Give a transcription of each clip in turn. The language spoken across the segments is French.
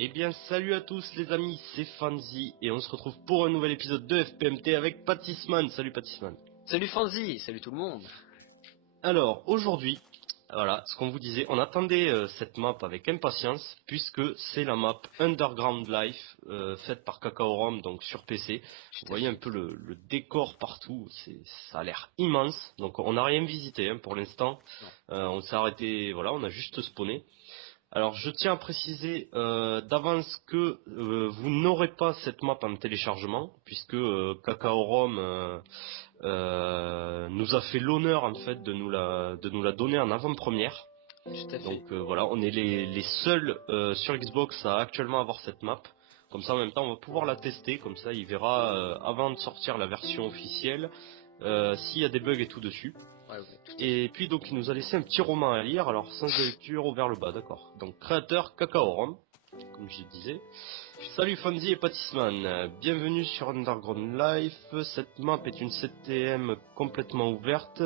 Eh bien salut à tous les amis, c'est Fanzy et on se retrouve pour un nouvel épisode de FPMT avec Patisman. Salut Patisman. Salut Fanzy, salut tout le monde. Alors aujourd'hui, voilà, ce qu'on vous disait, on attendait cette map avec impatience puisque c'est la map Underground Life faite par Kakaorum, donc sur PC. Vous voyez un peu le décor partout, ça a l'air immense. Donc on n'a rien visité pour l'instant. On s'est arrêté, voilà, on a juste spawné. Alors je tiens à préciser d'avance que vous n'aurez pas cette map en téléchargement puisque Kakaorum nous a fait l'honneur en fait de nous la donner en avant-première. Tout à fait. Donc voilà, on est les seuls sur Xbox à actuellement avoir cette map. Comme ça en même temps on va pouvoir la tester, comme ça il verra avant de sortir la version officielle s'il y a des bugs et tout dessus. Ouais, Et puis donc il nous a laissé un petit roman à lire, alors sans lecture vers le bas, d'accord. Donc créateur Kakaorum, comme je disais. Salut Fanzy et Patisman, bienvenue sur Underground Life. Cette map est une CTM complètement ouverte.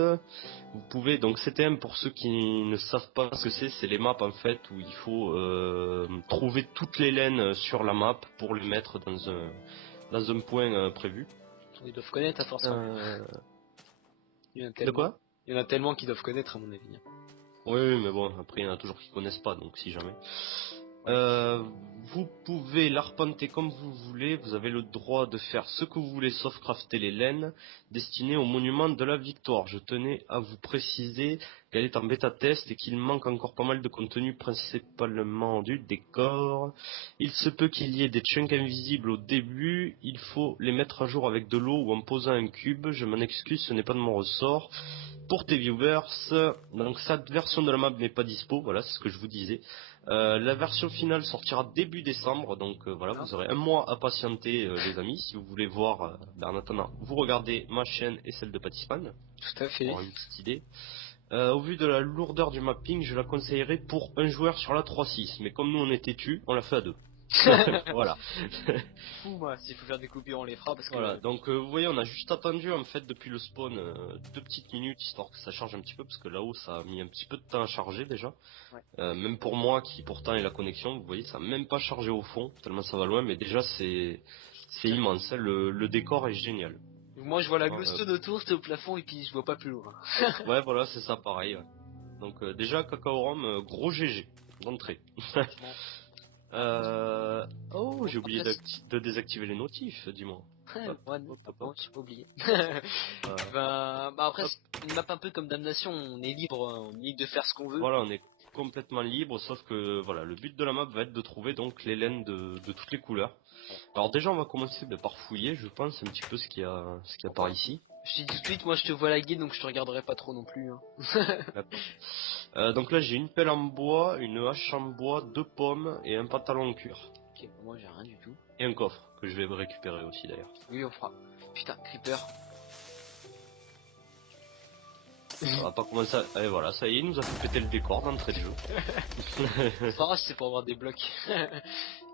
Vous pouvez, donc CTM pour ceux qui ne savent pas ce que c'est les maps en fait où il faut trouver toutes les laines sur la map pour les mettre dans un point prévu. Ils doivent connaître à force. De quoi ? Il y en a tellement qui doivent connaître à mon avis. Oui, mais bon, après il y en a toujours qui connaissent pas, donc si jamais. Vous pouvez l'arpenter comme vous voulez, vous avez le droit de faire ce que vous voulez sauf crafter les laines destinées au monument de la victoire. Je tenais à vous préciser qu'elle est en bêta test et qu'il manque encore pas mal de contenu, principalement du décor. Il se peut qu'il y ait des chunks invisibles au début, il faut les mettre à jour avec de l'eau ou en posant un cube, je m'en excuse, ce n'est pas de mon ressort. Pour tes viewers, donc cette version de la map n'est pas dispo, voilà, c'est ce que je vous disais. La version finale sortira début décembre, donc voilà, vous aurez un mois à patienter les amis, si vous voulez voir, en attendant, vous regardez ma chaîne et celle de Patisman. Tout à fait. Pour une petite idée. Au vu de la lourdeur du mapping, je la conseillerais pour un joueur sur la 3.6, mais comme nous on est têtus, on l'a fait à deux. Voilà. Fou moi, s'il faut faire des coupures on les fera parce que... Voilà, donc vous voyez on a juste attendu en fait depuis le spawn 2 petites minutes histoire que ça charge un petit peu parce que là-haut ça a mis un petit peu de temps à charger déjà. Ouais. Même pour moi qui pourtant ai la connexion, vous voyez ça n'a même pas chargé au fond tellement ça va loin, mais déjà c'est immense, hein. Le décor est génial. Moi je vois la glowstone autour, c'est au plafond et puis je vois pas plus loin. Ouais voilà c'est ça pareil. Ouais. Donc déjà Kakaorum gros GG d'entrée. Oh, j'ai oublié de désactiver les notifs, dis-moi. Ouais, non, j'ai pas oublié. Bah après, c'est une map un peu comme Damnation, on est libre de faire ce qu'on veut. Voilà, on est complètement libre, sauf que voilà, le but de la map va être de trouver donc les laines de toutes les couleurs. Alors déjà, on va commencer par fouiller, je pense, un petit peu ce qu'il y a par ici. Je te dis tout de suite, moi je te vois laguer, donc je te regarderai pas trop non plus. Donc là j'ai une pelle en bois, une hache en bois, 2 pommes et un pantalon en cuir. Ok, moi j'ai rien du tout. Et un coffre, que je vais récupérer aussi d'ailleurs. Oui on fera. Putain, creeper. Ça va pas commencer à... Et voilà, ça y est, il nous a fait péter le décor d'entrée de jeu. C'est pas grave, c'est pour avoir des blocs.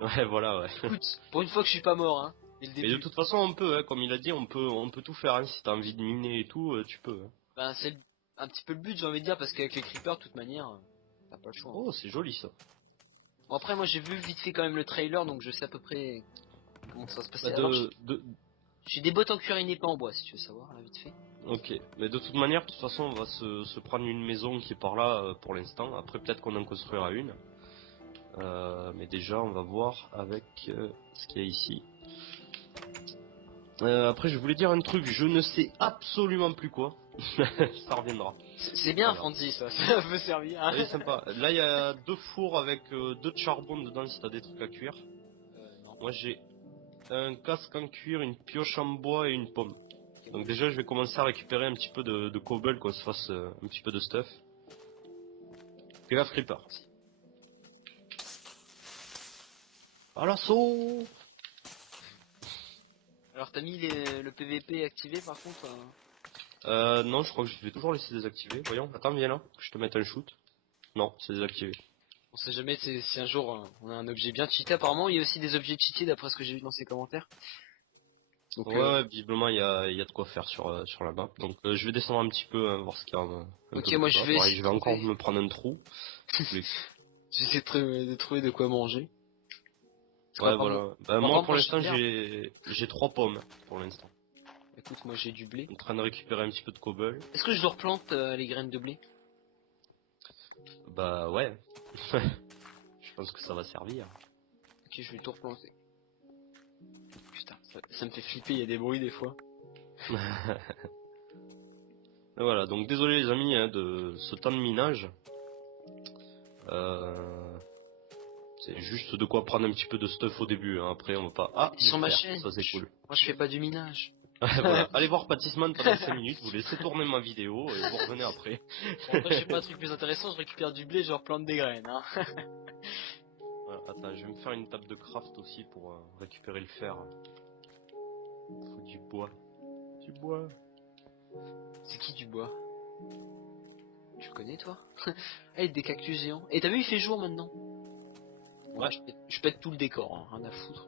Ouais, voilà, ouais. Écoute, pour une fois que je suis pas mort, hein. Mais de toute façon, on peut, hein, comme il a dit, on peut tout faire, hein. Si t'as envie de miner et tout, tu peux. Hein. Ben, c'est un petit peu le but, j'ai envie de dire, parce qu'avec les creepers, de toute manière, t'as pas le choix. Oh, c'est joli ça. Bon, après, moi j'ai vu vite fait quand même le trailer, donc je sais à peu près comment ça va se passer. J'ai des bottes en cuir et pas en bois, si tu veux savoir, là, vite fait. Ok, mais de toute manière, de toute façon, on va se prendre une maison qui est par là pour l'instant. Après, peut-être qu'on en construira une. Mais déjà, on va voir avec ce qu'il y a ici. Après, je voulais dire un truc, je ne sais absolument plus quoi. Ça reviendra. C'est bien, Fancy, ça peut servir. Hein. Oui, sympa. Là, il y a 2 fours avec 2 de charbon dedans si t'as des trucs à cuire. Non. Moi, j'ai un casque en cuir, une pioche en bois et une pomme. Donc déjà je vais commencer à récupérer un petit peu de cobble, qu'on se fasse un petit peu de stuff. Fais gaffe creeper. À l'assaut. Alors t'as mis le PVP activé par contre Non, je crois que je vais toujours laisser désactiver. Voyons, attends, viens là, que je te mette un shoot. Non, c'est désactivé. On sait jamais si un jour on a un objet bien cheaté. Apparemment il y a aussi des objets cheatés d'après ce que j'ai vu dans ses commentaires. Donc, ouais, visiblement il y a de quoi faire sur la map. Donc je vais descendre un petit peu, voir ce qu'il y a. Ok, moi je vais. Pareil, je vais encore me prendre un trou. J'essaie de trouver de quoi manger. Ouais, voilà. Bah, moi, pour l'instant, moi, j'ai 3 pommes, pour l'instant. Écoute, moi j'ai du blé. En train de récupérer un petit peu de cobble. Est-ce que je leur plante les graines de blé? Bah, ouais. Je pense que ça va servir. Ok, je vais tout replanter. Putain, ça me fait flipper, il y a des bruits des fois. Et voilà, donc désolé les amis hein, de ce temps de minage. C'est juste de quoi prendre un petit peu de stuff au début, hein. Après on va pas... Ah, Sur ma chaîne, ça c'est cool. Moi je fais pas du minage. Voilà. Allez voir Patisman pendant 5 minutes, vous laissez tourner ma vidéo et vous revenez après. Bon, après, je fais pas un truc plus intéressant, je récupère du blé, je replante des graines. Hein. Voilà, attends, je vais me faire une table de craft aussi pour récupérer le fer. Faut du bois. Du bois. C'est qui du bois? Tu le connais toi? Ah, des cactus géants. Et t'as vu, il fait jour maintenant. Ouais. Je pète tout le décor, hein, rien à foutre.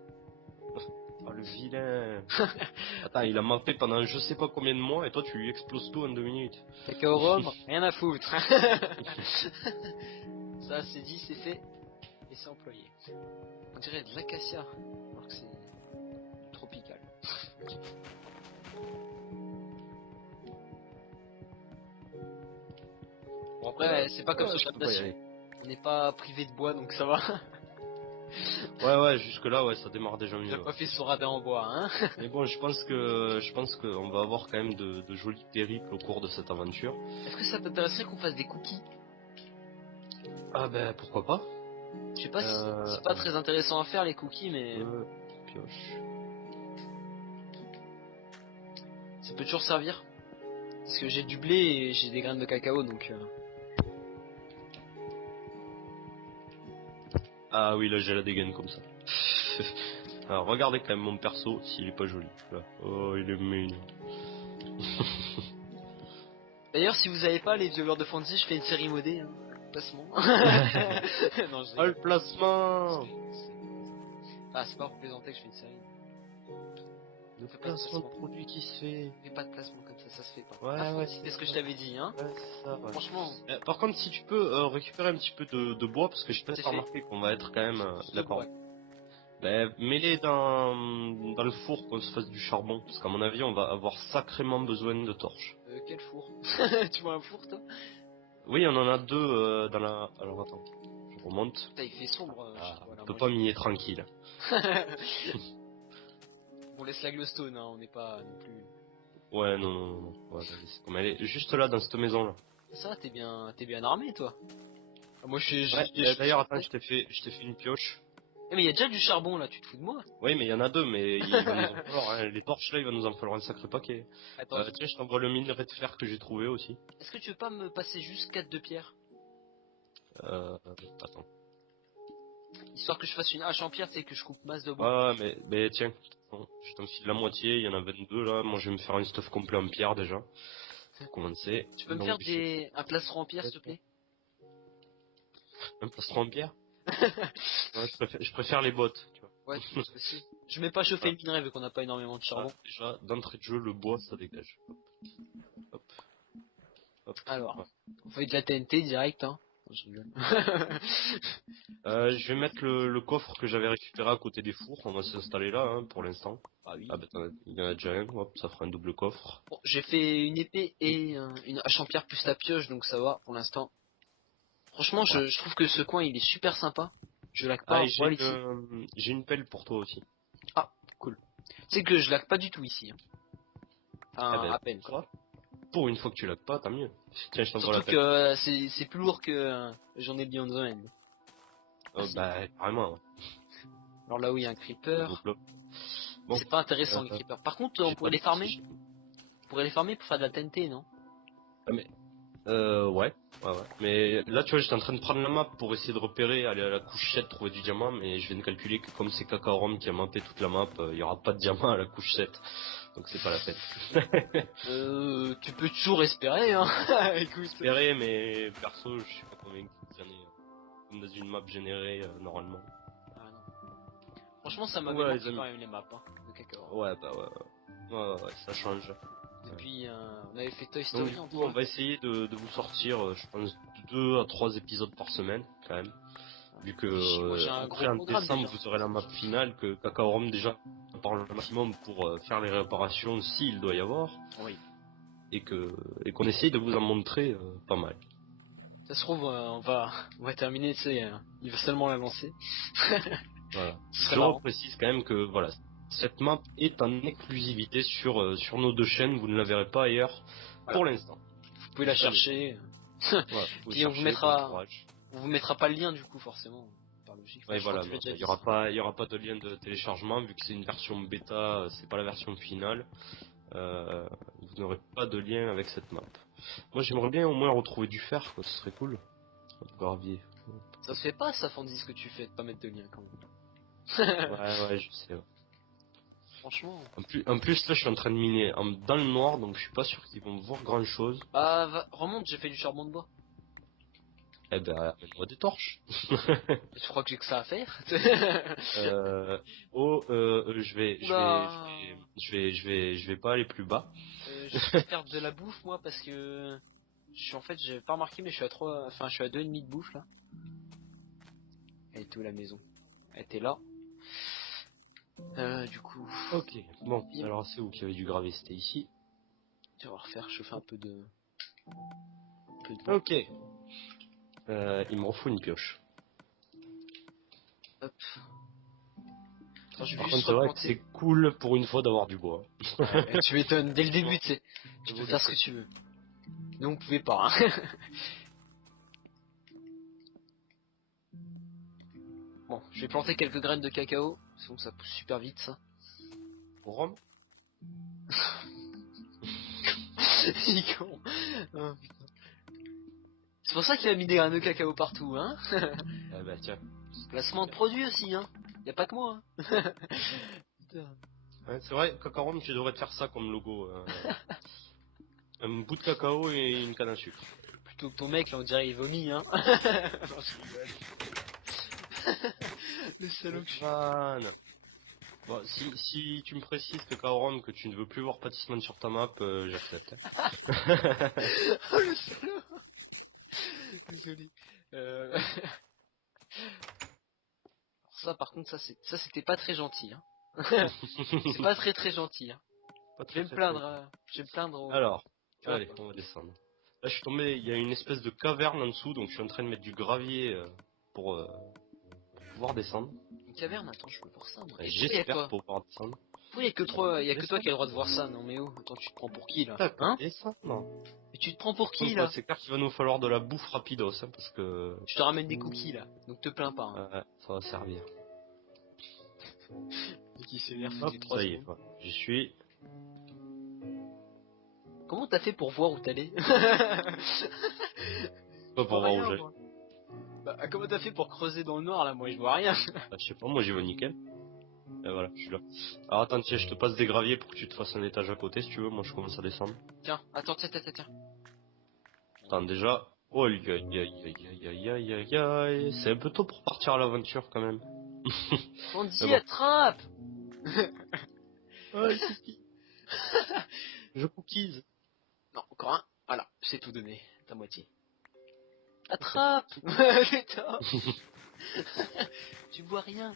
Oh le vilain. Attends, il a mappé pendant je sais pas combien de mois et toi tu lui exploses tout en 2 minutes. Cacao rhum, rien à foutre. Ça c'est dit, c'est fait. Et c'est employé. On dirait de l'acacia, alors que c'est tropical. Bon après, ouais, c'est pas comme ça. On n'est pas privé de bois, donc ça va. Ouais, jusque là, ouais, ça démarre déjà mieux. Il a pas fait son radin en bois, hein. Mais bon, je pense qu'on va avoir quand même de jolis périples au cours de cette aventure. Est-ce que ça t'intéresserait qu'on fasse des cookies? Ah ben, pourquoi pas. Je sais pas si c'est pas très intéressant à faire les cookies, mais... Pioche. Ça peut toujours servir. Parce que j'ai du blé et j'ai des graines de cacao, donc... Ah oui, là j'ai la dégaine comme ça. Alors regardez quand même mon perso, s'il est pas joli. Là. Oh, il est mignon. D'ailleurs, si vous avez pas les viewers de fantasy, je fais une série modée. Hein. Placement. Non, oh le placement. Ah, c'est pas pour plaisanter que je fais une série. Le placement de produit qui se fait. Fais pas de placement comme ça se fait pas. Ouais, c'est ce que je t'avais dit, hein. Ouais, ça, ouais. Franchement. Par contre, si tu peux récupérer un petit peu de bois, parce que je peux remarquer qu'on va être quand même d'accord. Ben, mets-les dans le four qu'on se fasse du charbon, parce qu'à mon avis, on va avoir sacrément besoin de torches. Quel four? Tu vois un four, toi? Oui, on en a 2 dans la... Alors attends, je remonte. Putain, il fait sombre. On peut pas miner tranquille. On laisse la glowstone, hein, on n'est pas non plus... Ouais, non. Ouais, comme elle est juste là, dans cette maison-là. Ça, t'es bien armé, toi. Ah, moi, d'ailleurs, attends, je t'ai fait une pioche. Mais il y a déjà du charbon, là, tu te fous de moi? Oui, mais il y en a 2, mais il va nous en falloir, hein. Les torches, là, il va nous en falloir un sacré paquet. Attends, tiens, je t'envoie le minerai de fer que j'ai trouvé aussi. Est-ce que tu veux pas me passer juste 4 de pierre? Attends. Histoire que je fasse une hache en pierre, c'est que je coupe masse de bois. Ah, mais tiens, je t'en file la moitié, il y en a 22 là. Moi, je vais me faire un stuff complet en pierre déjà. Pour commencer. Tu peux me faire un plastron en pierre, s'il te plaît? Un plastron en pierre? Ouais, je préfère les bottes, tu vois. Ouais, aussi. Je mets pas chauffer le minerai vu qu'on n'a pas énormément de charbon. Déjà, d'entrée de jeu, le bois, ça dégage. Hop. Alors, on fait de la TNT direct, hein. Je rigole. Je vais mettre le coffre que j'avais récupéré à côté des fours. On va s'installer là hein, pour l'instant. Ah oui. Ah bah il y en a déjà un. Hop, ça fera un double coffre. Bon, j'ai fait une épée et une hache en pierre plus la pioche, donc ça va pour l'instant. Franchement, ouais. je trouve que ce coin il est super sympa. Je lag pas. J'ai une pelle pour toi aussi. Ah, cool. C'est que je lag pas du tout ici. Hein. Enfin, à peine quoi. Pour une fois que tu lags pas, tant mieux. Tiens, je t'envoie la pelle. Surtout que c'est plus lourd que j'en ai Beyond the End. Bah, carrément. Ouais. Alors là où il y a un creeper. Bon, c'est pas intéressant les creepers. Par contre, on pourrait les farmer. On pourrait les farmer pour faire de la TNT, non? Ah, mais ouais. Mais là, tu vois, j'étais en train de prendre la map pour essayer de repérer, aller à la couche 7, trouver du diamant, mais je viens de calculer que comme c'est Kakaorum qui a mappé toute la map, il y aura pas de diamant à la couche 7. Donc c'est pas la peine. Tu peux toujours espérer, hein. Écoute. Espérer, mais perso, je suis pas convaincu que ça comme dans une map générée normalement. Ah non. Franchement, ça m'a manqué quand même les maps hein, de Kakaorum. Ouais, bah ouais, ça change. Depuis, on avait fait Toy Story. Donc, du coup, on va essayer de vous sortir, je pense, 2 à 3 épisodes par semaine, quand même. Vu que Moi, j'ai un après gros en programme, décembre déjà. vous aurez la map finale, que Kakaorum déjà par le maximum pour faire les réparations s'il doit y avoir, Oui. et qu'on essaye de vous en montrer pas mal. Ça se trouve, on va terminer, tu sais, il va seulement la lancer. Voilà. Ce serait Je marrant. reprécise quand même que voilà, cette map est en exclusivité sur nos deux chaînes, vous ne la verrez pas ailleurs pour l'instant. Vous pouvez la chercher. Voilà, vous pouvez Puis on vous chercher, bon mettra, courage. on vous mettra pas le lien du coup forcément. Par logique. Enfin, Ouais, je crois voilà, que tu l'as déjà il dit. y aura pas de lien de téléchargement vu que c'est une version bêta, c'est pas la version finale. Vous n'aurez pas de lien avec cette map. Moi, j'aimerais bien au moins retrouver du fer, quoi, ce serait cool. Du gravier. Ça se fait pas ça, Fandy, ce que tu fais de pas mettre de lien quand même. Ouais, je sais. Ouais. Franchement. En plus, là, je suis en train de miner dans le noir, donc je suis pas sûr qu'ils vont voir grand chose. Bah, remonte, j'ai fait du charbon de bois. Eh ben, amène-moi des torches. Tu crois que j'ai que ça à faire? Je vais pas aller plus bas. Je vais faire de la bouffe moi parce que en fait j'ai pas remarqué mais je suis à 3, enfin je suis à 2,5 de bouffe là. Elle était où la maison? Elle était là. Du coup. Ok. Bon, alors c'est où qu'il y avait du gravier? C'était ici. Tu vas refaire chauffer un peu de bois. Ok. Il me refaut une pioche. Hop. Attends, je vais Par juste contre, c'est vrai que replanter. c'est cool pour une fois d'avoir du bois. Tu m'étonnes, dès le début, tu sais. Tu peux faire ce que tu veux. Nous, on pouvait pas. Hein. Bon, je vais planter quelques graines de cacao. Sinon, ça pousse super vite, ça. Pour Rome? Il est con. Oh, putain. C'est pour ça qu'il a mis des graines de cacao partout, hein. Ah bah tiens. Placement de produit aussi, hein. Y a pas que moi. Hein. Putain. Ouais, c'est vrai, Kakaorum, tu devrais te faire ça comme logo. Un bout de cacao et une canne à sucre. Plutôt que ton mec, là, on dirait il vomit, hein. Non, je rigole. Le salaud que je suis. Bon, si tu me précises que Kakaorum, que tu ne veux plus voir Patisman sur ta map, j'accepte. Oh, le salaud. Désolé. Alors ça, par contre, ça c'était pas très gentil, hein. C'est pas très gentil, hein. Je vais me plaindre au... Alors, allez, on va descendre. Là, je suis tombé, il y a une espèce de caverne en dessous, donc je suis en train de mettre du gravier pour pouvoir descendre. Une caverne, attends, je peux voir ça, moi. J'espère pouvoir descendre. Oui, y'a que toi qui as le droit de voir ça, non mais oh, attends, tu te prends pour qui là? Hein? Descendre. Et tu te prends pour qui là? C'est clair qu'il va nous falloir de la bouffe rapidos, hein, parce que... Je te ramène des cookies là, donc te plains pas. Hein. Ouais, ça va servir. Et qui s'énerve Hop, ça y est, j'y suis. Comment t'as fait pour voir où t'allais? Pas pour voir où j'allais. Bah, comment t'as fait pour creuser dans le noir là? Moi je vois rien. Bah, je sais pas, moi j'y vais nickel. Et voilà, je suis là. Alors attends, tiens, je te passe des graviers pour que tu te fasses un étage à côté si tu veux, moi je commence à descendre. Tiens, attends. Attends, déjà... Oh, aïe aïe aïe aïe aïe aïe aïe, c'est un peu tôt pour partir à l'aventure quand même. On dit attrape. Je cookies. Non, encore un. Voilà, c'est tout donné. Ta moitié. Attrape. Tu vois rien.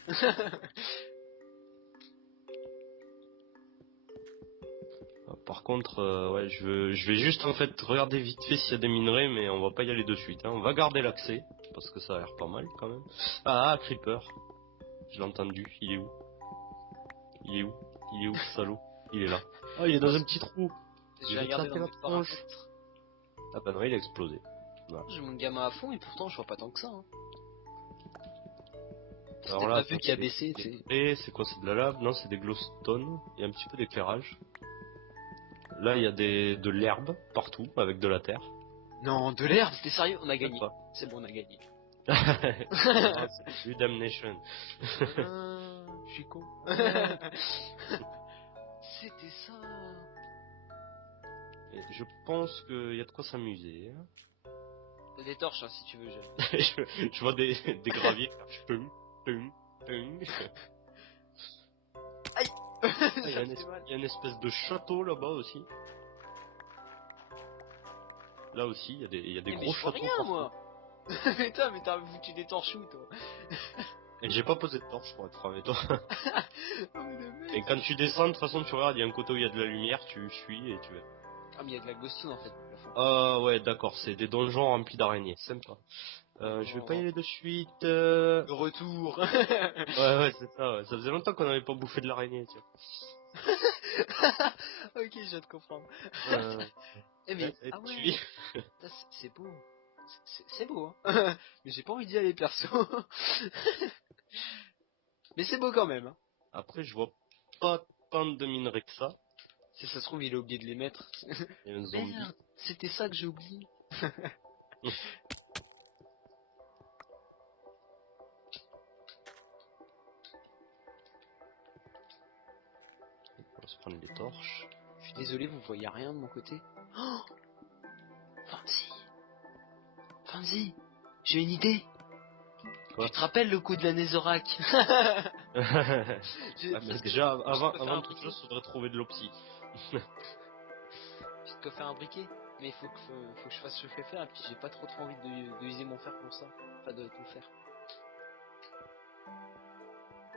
Par contre, ouais, je vais juste en fait regarder vite fait s'il y a des minerais, mais on va pas y aller de suite. Hein. On va garder l'accès, parce que ça a l'air pas mal quand même. Ah, Creeper. Je l'ai entendu, il est où? Il est où, salaud? Il est là. Ah, il est dans un petit trou. J'ai regardé dans la mes tronche. Ah bah non, il a explosé. Voilà. J'ai mon gamin à fond et pourtant je vois pas tant que ça. Hein. Alors là, vu qu'il a baissé, c'est quoi? C'est de la lave? Non, c'est des glowstone. Il y a un petit peu d'éclairage. Là, il y a de l'herbe partout, avec de la terre. Non, de l'herbe, t'es sérieux? On a gagné. C'est bon, on a gagné. C'est Damnation. Je suis con. C'était ça. Et je pense qu'il y a de quoi s'amuser. Hein. T'as des torches, hein, si tu veux. Je vois des graviers. Pum, pum, pum. Aïe. Il y a une espèce de château là-bas aussi. Là aussi, il y a des gros châteaux. Rien, moi. Putain, mais t'as foutu des torches où, toi? Et j'ai pas posé de torche pour être franc avec toi. Oh, mais le mec. Et quand tu descends, de toute façon, tu regardes, il y a un côté où il y a de la lumière, tu suis et tu vas. Ah, mais il y a de la glowstone en fait. au plafond. Ah ouais, d'accord, c'est des donjons remplis d'araignées. Sympa. Je vais pas y aller de suite. Le retour. Ouais, ouais, c'est ça. Ouais. Ça faisait longtemps qu'on n'avait pas bouffé de l'araignée, tu Ok, je viens de comprendre. vois. Eh mais, Et ah tu ouais, y- ça, c'est beau. C'est beau, hein. Mais j'ai pas envie d'y aller perso. Mais c'est beau quand même. Hein. Après, je vois pas tant de minerais que ça. Si ça se trouve, il a oublié de les mettre. Il y a un zombie. Merde, c'était ça que j'ai oublié. On va se prendre les torches. Je suis désolé, vous voyez rien de mon côté. Oh, Fancy. Fancy, j'ai une idée. Quoi Tu te rappelles le coup de la Netherrack? Ah, mais déjà, avant, peux faire avant un toute briquet. chose, faudrait trouver de l'opsie. Je peux faire un briquet. Mais il faut que je fasse chauffer le fer et puis j'ai pas trop envie de user mon fer pour ça. Pas de tout faire.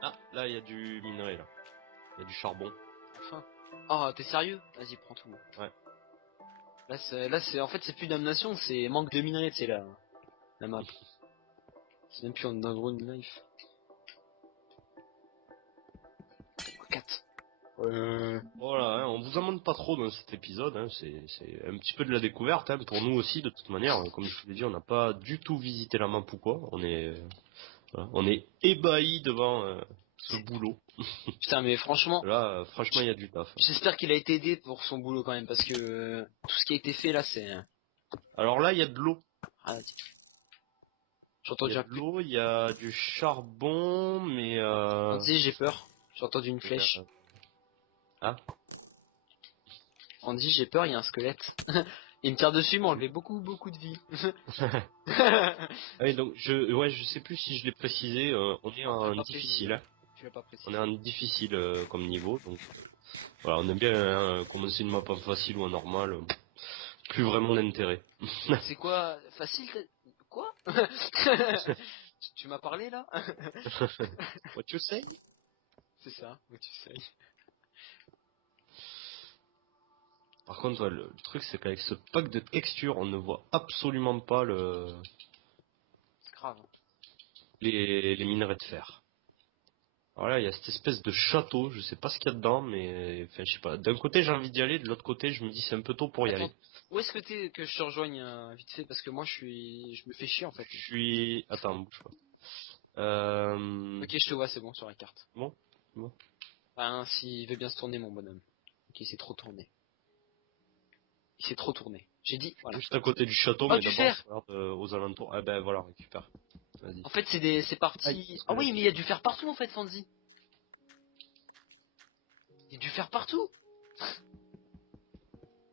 Ah, là, il y a du minerai, là. Il y a du charbon. Enfin. Oh, t'es sérieux? Vas-y, prends tout. Ouais. Là, c'est, en fait, c'est plus damnation, c'est manque de minerais, c'est là. La map. C'est même plus en Underground Life. 4. Voilà, hein, on vous en demande pas trop dans cet épisode, hein, c'est un petit peu de la découverte, hein, pour nous aussi, de toute manière. Comme je vous l'ai dit, on n'a pas du tout visité la map ou quoi. Voilà, on est ébahis devant ce boulot. Putain, mais franchement, Là, franchement, il y a du taf. j'espère qu'il a été aidé pour son boulot quand même, parce que tout ce qui a été fait là, c'est... Alors là, il y a de l'eau. Ah, tiens. J'ai Il y entendu a un de peu. l'eau, il y a du charbon, mais Andy, j'ai peur. J'ai entendu une flèche. Ah. Andy, j'ai peur, il y a un squelette. Il me tire dessus, m'a enlevé beaucoup de vie. Ah oui, donc je sais plus si je l'ai précisé, on est Non, tu l'as en pas précisé. difficile, hein. Tu l'as pas On précisé. est en difficile comme niveau, donc voilà, on aime bien commencer une map en facile ou en normal, plus vraiment d'intérêt. C'est quoi? Facile? Quoi? Tu m'as parlé là? What you say? C'est ça, oui, tu sais. Par contre, ouais, le truc c'est qu'avec ce pack de textures, on ne voit absolument pas C'est grave. les minerais de fer. Alors là, il y a cette espèce de château, je sais pas ce qu'il y a dedans, mais enfin, je sais pas. D'un côté, j'ai envie d'y aller, de l'autre côté, je me dis c'est un peu tôt pour y Attends, aller. où est-ce que t'es que je te rejoigne vite fait parce que moi je me fais chier en fait. Je suis... Attends, bouge pas. Ok, je te vois, c'est bon sur la carte. Bon, bon. Ben, s'il veut bien se tourner mon bonhomme. Ok, il s'est trop tourné. Il s'est trop tourné. J'ai dit, voilà. Juste à côté du château, Oh, mais du d'abord, fer! je regarde aux alentours. Ah ben voilà, récupère. Vas-y. En fait, c'est Aïe, parti. Ah oui, mais il y a du fer partout en fait, Fanzi. Il y a du fer partout.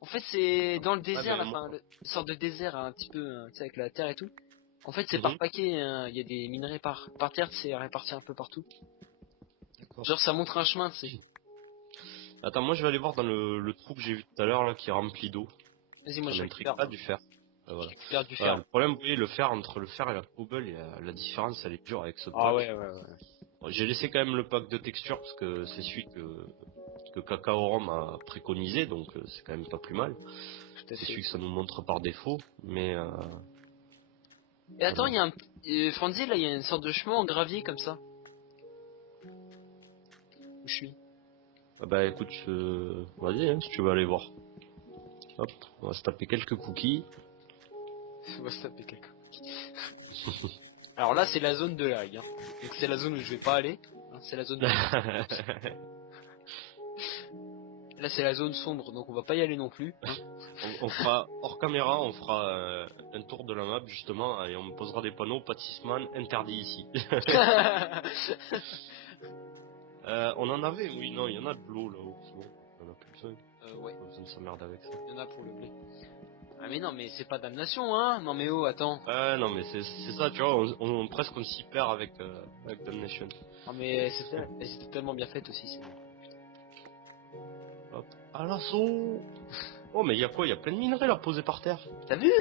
En fait, c'est dans le désert, ben, là, enfin, moi... une sorte de désert un petit peu, tu sais, avec la terre et tout. En fait, c'est par Mhm. paquet, hein, il y a des minerais par terre, c'est réparti un peu partout. D'accord. Genre, ça montre un chemin, tu sais. Attends, moi je vais aller voir dans le trou que j'ai vu tout à l'heure, là, qui est rempli d'eau. Vas-y, moi Ça je m'intrigue récupère. pas du fer. Je Voilà. récupère du Voilà, fer. le problème, vous voyez, le fer, entre le fer et la cobble, la différence, elle est dure avec ce Ah pack. ouais, ouais, ouais. Bon, j'ai laissé quand même le pack de texture, parce que c'est celui que Kakaorum a préconisé, donc c'est quand même pas plus mal. Tout à C'est celui fait. que ça nous montre par défaut, mais... Et attends, voilà. il y a un... Franzi, là, il y a une sorte de chemin en gravier, comme ça. Où je suis. Ah bah écoute, vas-y, hein, si tu veux aller voir. Hop, on va se taper quelques cookies. On va se taper quelqu'un. Alors là, c'est la zone de lag, hein. Donc c'est la zone où je vais pas aller. Hein, c'est la zone de lag. Là, c'est la zone sombre, donc on va pas y aller non plus. Hein. On fera, hors caméra, on fera un tour de la map justement, et on posera des panneaux, Patisman interdit ici. On en avait, oui, non, il y en a de l'eau là-haut, c'est bon, on en a plus besoin. Ouais, Pas besoin de s'emmerder avec ça. il y en a pour le blé. Ah mais non, mais c'est pas damnation, hein. Non mais oh, attends. Ouais, non, mais c'est ça, tu vois, presque on s'y perd avec Damnation. Non mais c'était tellement bien fait aussi, c'est bon. Hop, à l'assaut. Oh, mais il y a quoi? Il y a plein de minerais là posés par terre. T'as vu?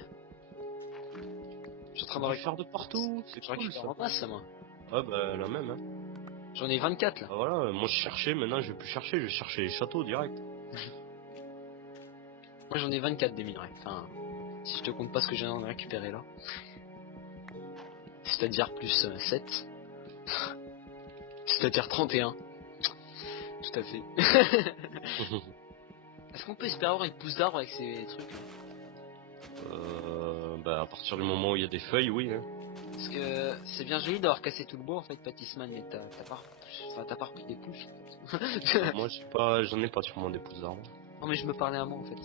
Je suis en train de On va récupérer faire de partout, c'est cool ça. en masse, ça, moi. Ah bah la même hein. J'en ai 24 là. Ah, voilà, moi je cherchais, maintenant je vais plus chercher, je vais chercher les châteaux direct. Moi j'en ai 24 des minerais. Enfin, si je te compte pas ce que j'ai récupéré là. C'est-à-dire plus 7. C'est-à-dire 31. Tout à fait. Est-ce qu'on peut espérer avoir une pousse d'arbre avec ces trucs là? Bah à partir du moment où il y a des feuilles, oui. Hein. Parce que c'est bien joli d'avoir cassé tout le bois en fait, Patisman, mais t'as pas repris des pouces en fait. Moi j'en ai pas sur mon dépôt d'arbres. Non mais je me parlais à moi en fait.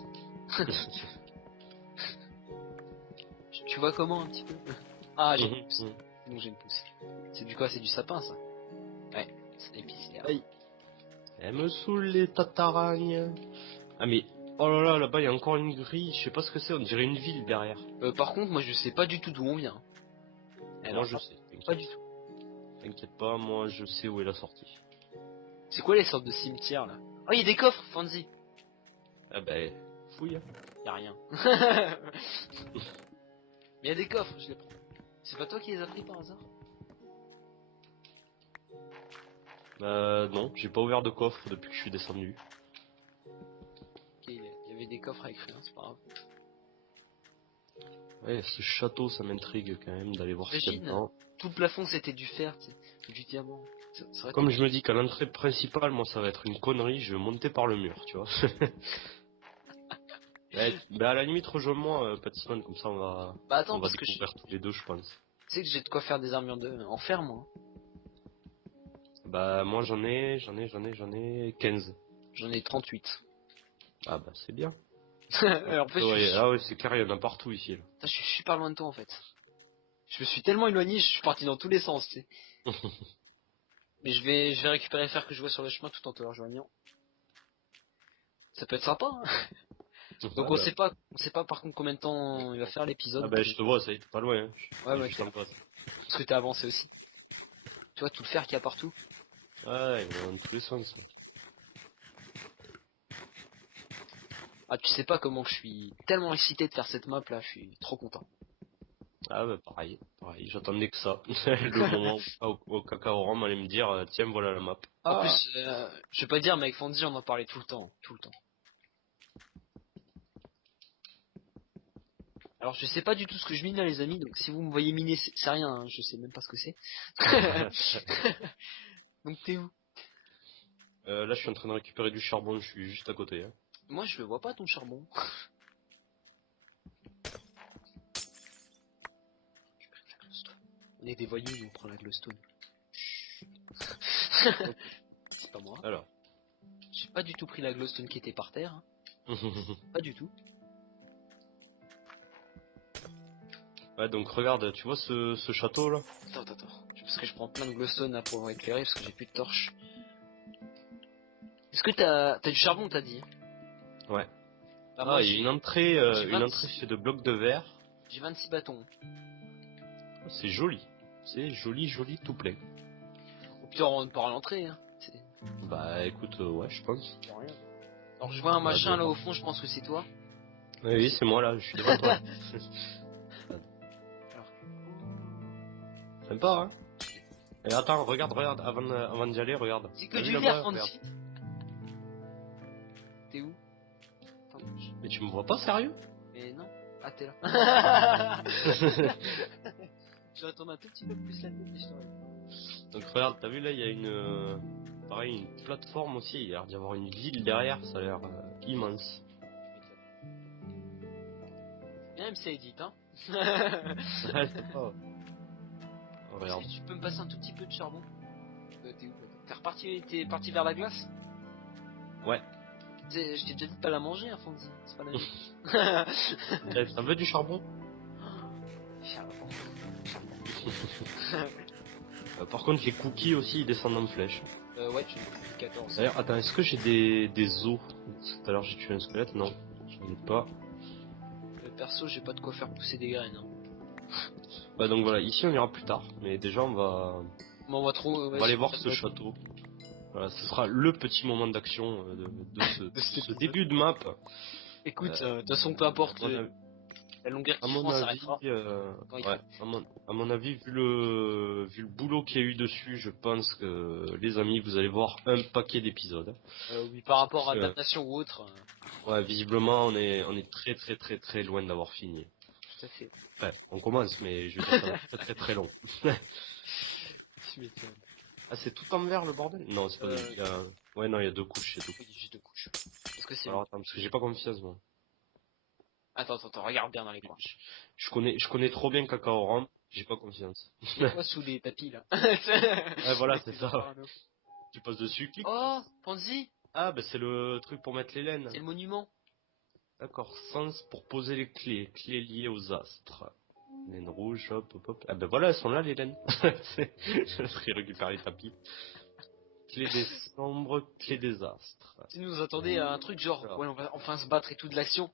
Tu vois comment un petit peu? Ah j'ai une pousse. C'est bon j'ai une pousse. C'est du quoi? C'est du sapin ça? Ouais, c'est épicé. Aïe. Elle me saoule les tataragnes. Ah mais oh là là, là-bas il y a encore une grille, je sais pas ce que c'est, on dirait une ville derrière. Par contre moi je sais pas du tout d'où on vient. Moi je sais, Pas du tout. t'inquiète pas, moi je sais où est la sortie. C'est quoi les sortes de cimetières là? Oh il y a des coffres, Fancy. Ah bah fouille. Hein. Y'a rien. Mais y a des coffres, je les prends. C'est pas toi qui les as pris par hasard? Non, j'ai pas ouvert de coffre depuis que je suis descendu. Ok, il y avait des coffres avec rien, c'est pas grave. Ouais, ce château ça m'intrigue quand même d'aller voir ce qu'il y a dedans. Tout le plafond c'était du fer, tu sais, ou du diamant. Comme je me dis qu'à l'entrée principale, moi ça va être une connerie, je vais monter par le mur, tu vois. Bah à la limite rejoins-moi, Patisman, comme ça on va, bah attends, on va parce découvrir tous les deux, je pense. Tu sais que j'ai de quoi faire des armures en fer, moi. Bah moi j'en ai 15. J'en ai 38. Ah bah c'est bien. En fait, Ah ouais, c'est clair, il y en a partout ici. Là. Je suis super loin de toi en fait. Je me suis tellement éloigné, je suis parti dans tous les sens, tu sais. Mais je vais récupérer le fer que je vois sur le chemin tout en te rejoignant. Ça peut être sympa. Hein. Donc on sait pas par contre combien de temps il va faire l'épisode. Ah bah je te vois, ça y est, t'es pas loin. Hein. Ouais, parce que t'es avancé aussi. Tu vois tout le fer qu'il y a partout. Ouais, il va dans tous les sens. Ça. Ah tu sais pas comment je suis tellement excité de faire cette map là, je suis trop content. Ah bah pareil, j'attendais que ça. Le moment où Kakaoram allait me dire tiens voilà la map. En plus, je vais pas dire mais avec Fandy on en parlait tout le temps. Alors je sais pas du tout ce que je mine là les amis, donc si vous me voyez miner c'est rien, hein, je sais même pas ce que c'est. Donc t'es où? Là je suis en train de récupérer du charbon, je suis juste à côté. Hein. Moi je le vois pas ton charbon. On est des voyous, nous on prend la glowstone. C'est pas moi. Alors. J'ai pas du tout pris la glowstone qui était par terre. Hein. Pas du tout. Ouais donc regarde, tu vois ce château là? Attends. Parce que je prends plein de glowstone là pour éclairer parce que j'ai plus de torches. Est-ce que t'as du charbon t'as dit? Ouais. Bah, il y a une entrée faite de blocs de verre. J'ai 26 bâtons. C'est joli. C'est joli tout plein. Au pire on part à l'entrée. Hein. Bah écoute, ouais je pense. Alors je vois un machin là au fond, je pense que c'est toi. Oui c'est moi là, je suis devant toi. Sympa hein. Et attends, regarde, avant d'y aller, regarde. C'est que du verre, Fancy. T'es où? Attends, Mais tu me vois pas sérieux? Mais non. Ah t'es là. Je vais attendre un tout petit peu plus la tête et je t'aurai. Donc regarde, t'as vu là, il y a une plateforme aussi, il y a l'air d'y avoir une ville derrière, ça a l'air immense. Même c'est Edith hein. Ouais, c'est pas... Oh, regarde. Tu peux me passer un tout petit peu de charbon? T'es où? T'es parti vers la glace? Ouais. Je t'ai déjà dit de pas la manger, hein, Fonzie. C'est pas la vie. Ça veut du charbon? Par contre, les cookies aussi, ils descendent en flèche. Ouais, tu as 14. D'ailleurs, attends, est-ce que j'ai des os? Tout à l'heure, j'ai tué un squelette, non. J'en ai pas. Perso, j'ai pas de quoi faire pousser des graines. Hein. Bah donc voilà, ici on ira plus tard, mais déjà on va aller voir ce château. Voilà, ce sera le petit moment d'action de ce début de map. Écoute, de toute façon peu importe La longueur À qui mon fend avis, s'arrêtera quand il ouais, faut. à mon avis, vu le boulot qu'il y a eu dessus, je pense que les amis, vous allez voir un paquet d'épisodes. Oui, par rapport à Euh, Damnation ou autre, ouais, visiblement, on est très très très très loin d'avoir fini. tout à fait. Ouais, on commence, mais je veux dire, ça va être très très très long. Tu m'étonnes. Ah, c'est tout en vert le bordel? Non, c'est pas Euh, Ouais, non, il y a deux couches, c'est tout. oui, juste deux couches. Est-ce que c'est Alors bon? attends, parce que j'ai pas confiance, moi. Attends, regarde bien dans les coins. Je connais trop bien Cacao Rand, j'ai pas confiance. Il y a quoi sous les tapis là? Ouais, voilà, Mec, c'est t'es ça. pas parano. Tu passes dessus, clic. Oh, Pansy, Ah, bah c'est le truc pour mettre les laines. c'est le monument. D'accord, sens pour poser les clés. Clés liées aux astres. Laine rouge, hop, hop, hop. Ah ben voilà, elles sont là, les laines. Je serais récupérer les tapis. Clé des sombres, clé des astres. Tu nous attendais à un truc genre, Alors, ouais, on va enfin se battre et tout de l'action.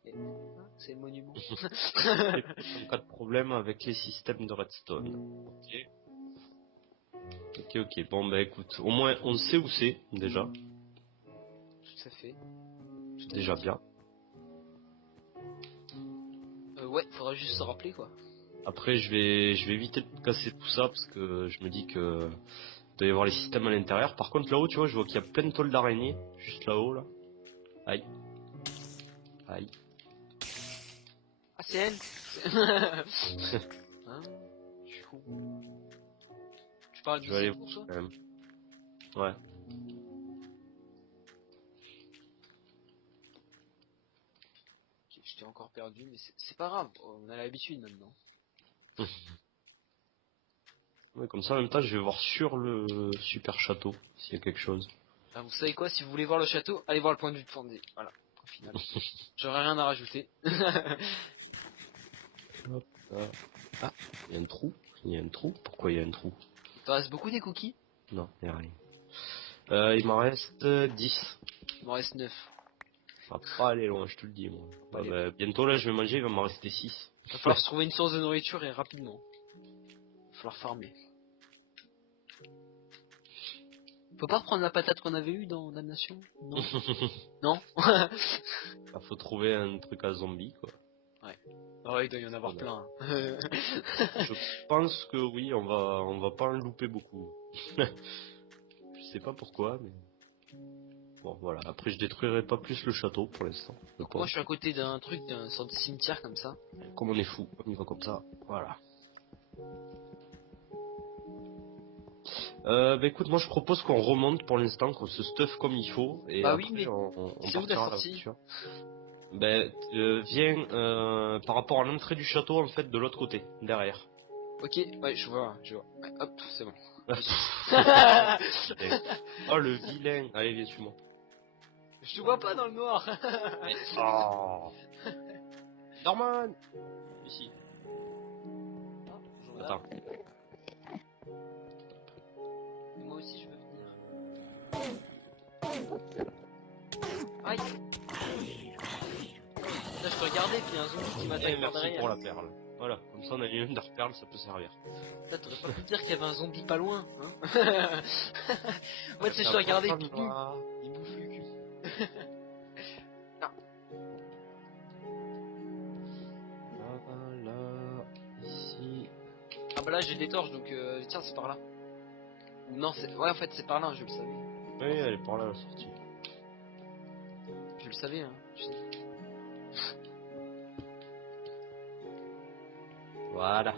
C'est le monument. en cas de problème avec les systèmes de redstone. Ok. Ok. Bon, bah écoute, au moins on sait où c'est, déjà. Tout à fait. Déjà bien. Ouais, faudra juste se rappeler quoi. Après, je vais éviter de casser tout ça parce que je me dis que il doit y avoir les systèmes à l'intérieur. Par contre, là-haut, tu vois, je vois qu'il y a plein de tôles d'araignées. Juste là-haut, là. Aïe. Aïe. Ah, c'est elle. Hein, je suis con. Tu parles Je vais aller d'ici voir pour toi? quand même. Ouais. Ok, je t'ai encore perdu, mais c'est pas grave. On a l'habitude maintenant. Ouais, comme ça, en même temps, je vais voir sur le super château s'il y a quelque chose. Ah, vous savez quoi? Si vous voulez voir le château, allez voir le point de vue de Fandy. Voilà. Au final. J'aurais rien à rajouter. Hop, là. Ah, il y a un trou. Il y a un trou. Pourquoi il y a un trou? T'en reste beaucoup des cookies? Non, il n'y a rien. Il m'en reste 10. Il m'en reste 9. Ça va pas aller loin, je te le dis, moi. Pas aller. Bah, bientôt, là, je vais manger, il va m'en rester 6. Il va falloir se trouver une source de nourriture et rapidement. Il va falloir farmer. Faut pas reprendre la patate qu'on avait eue dans Damnation? Non. Non. Il faut trouver un truc à zombie, quoi. Ah ouais, il doit y en avoir Voilà. plein. Je pense que oui, on va pas en louper beaucoup. Je sais pas pourquoi, mais bon voilà. Après, je détruirai pas plus le château pour l'instant. Je Moi je pense. suis à côté d'un truc, d'un sorte de cimetière comme ça. Comme on est fou, on y va comme ça. Voilà. Bah écoute, moi je propose qu'on remonte pour l'instant, qu'on se stuff comme il faut, et Bah oui, après mais on c'est où la partira à sortie? l'aventure. Ben viens par rapport à l'entrée du château en fait de l'autre côté, derrière. Ok, ouais, je vois. Ouais, hop, c'est bon. Oh le vilain. Allez, viens suis-moi. Je te vois pas dans le noir. Oh Norman. Ici. Ah, bonjour, Attends. madame. Moi aussi je veux venir. Aïe. Là je te regardais puis un zombie qui m'attaque par Merci derrière. pour la perle. Voilà, comme ça on a une perle, ça peut servir. Là t'aurais pas pu me dire qu'il y avait un zombie pas loin, hein. Moi tu sais je te regardais puis il bouffe le cul. Là, ici. Ah bah là j'ai des torches donc tiens c'est par là. Ou non c'est... Ouais en fait c'est par là, je le savais. Oui, elle est par là la sortie. Je le savais hein. Voilà.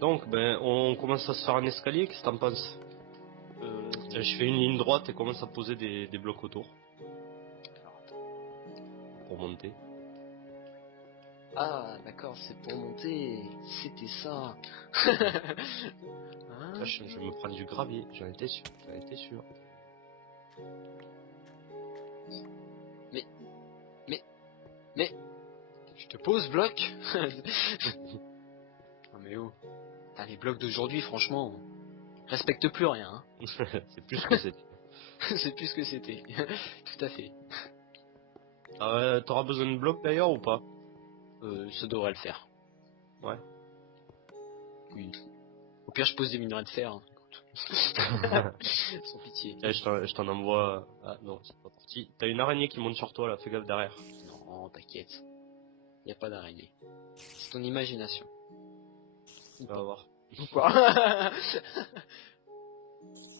Donc, ben, on commence à se faire un escalier, qu'est-ce que t'en penses? Je fais une ligne droite et commence à poser des blocs autour. Alors, attends. Pour monter. Ah d'accord c'est pour monter. C'était ça. Hein. Là, je vais me prendre du gravier, j'en étais sûr. J'en étais sûr. Mais je te pose bloc. Non mais oh. Putain, les blocs d'aujourd'hui franchement respectent plus rien hein. C'est plus que c'est. C'est plus ce que c'était. Tout à fait. T'auras besoin de blocs d'ailleurs ou pas? Ça devrait le faire. Ouais. Oui. Au pire je pose des minerais de fer. Hein. toutes. Sans pitié. Eh, je t'en envoie. Ah non, c'est pas parti. T'as une araignée qui monte sur toi là, fais gaffe derrière. Non, t'inquiète. Y a pas d'araignée. C'est ton imagination. Tu vas voir. Ou pas.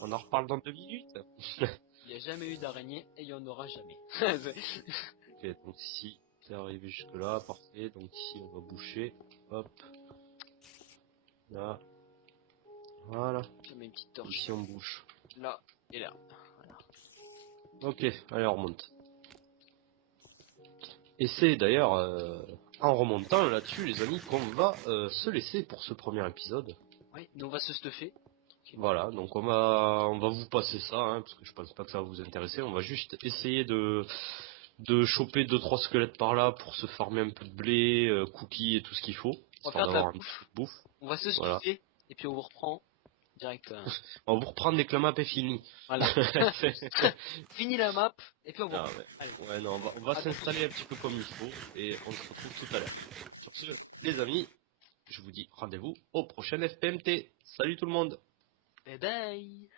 On en reparle dans 2 minutes. Il n'y a jamais eu d'araignée et il y en aura jamais. Ok, donc ici, c'est arrivé jusque là, parfait. Donc ici, on va boucher. Hop. Là. Voilà. Je mets une petite torche Ici, on bouche. là et là. Ok, allez, on remonte. Et c'est d'ailleurs en remontant là-dessus, les amis, qu'on va se laisser pour ce premier épisode. Oui, nous on va se stuffer. Voilà, donc on va vous passer ça, hein, parce que je pense pas que ça va vous intéresser. On va juste essayer de choper 2-3 squelettes par là pour se farmer un peu de blé, cookies et tout ce qu'il faut. On va Histoire faire de la d'avoir un peu bouffe. de bouffe. On va se Voilà. stuffer et puis on vous reprend direct. On va vous reprendre dès que la map est finie. Voilà. Fini la map et puis on vous Ah reprend. ouais. Allez. Ouais, non, on va s'installer un petit peu comme il faut et on se retrouve tout à l'heure. Sur ce, les amis, je vous dis rendez-vous au prochain FPMT. Salut tout le monde! Bye bye.